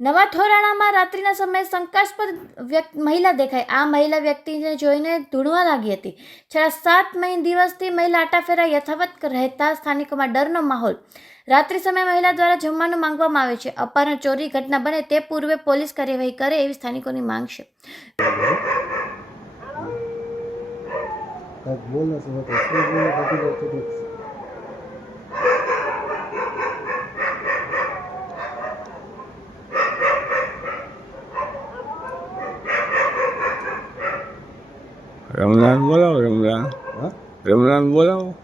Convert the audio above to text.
નવા થોરાણામાં રાત્રિના સમયે શંકાસ્પદ મહિલા દેખાઈ. આ મહિલા વ્યક્તિને જોઈને ધૂણવા લાગી હતી. છેલ્લા 7 દિવસથી મહિલા આટાફેરા યથાવત રહેતા સ્થાનિકોમાં ડરનો માહોલ. રાત્રિ સમયે મહિલા દ્વારા જમવાનું માંગવામાં આવે છે. અપહરણ, ચોરી ઘટના બને તે પૂર્વે પોલીસ કાર્યવાહી કરે એવી સ્થાનિકોની માંગ છે. રમલાન બોલાવો, રમલાન. રમલાન બોલાવો.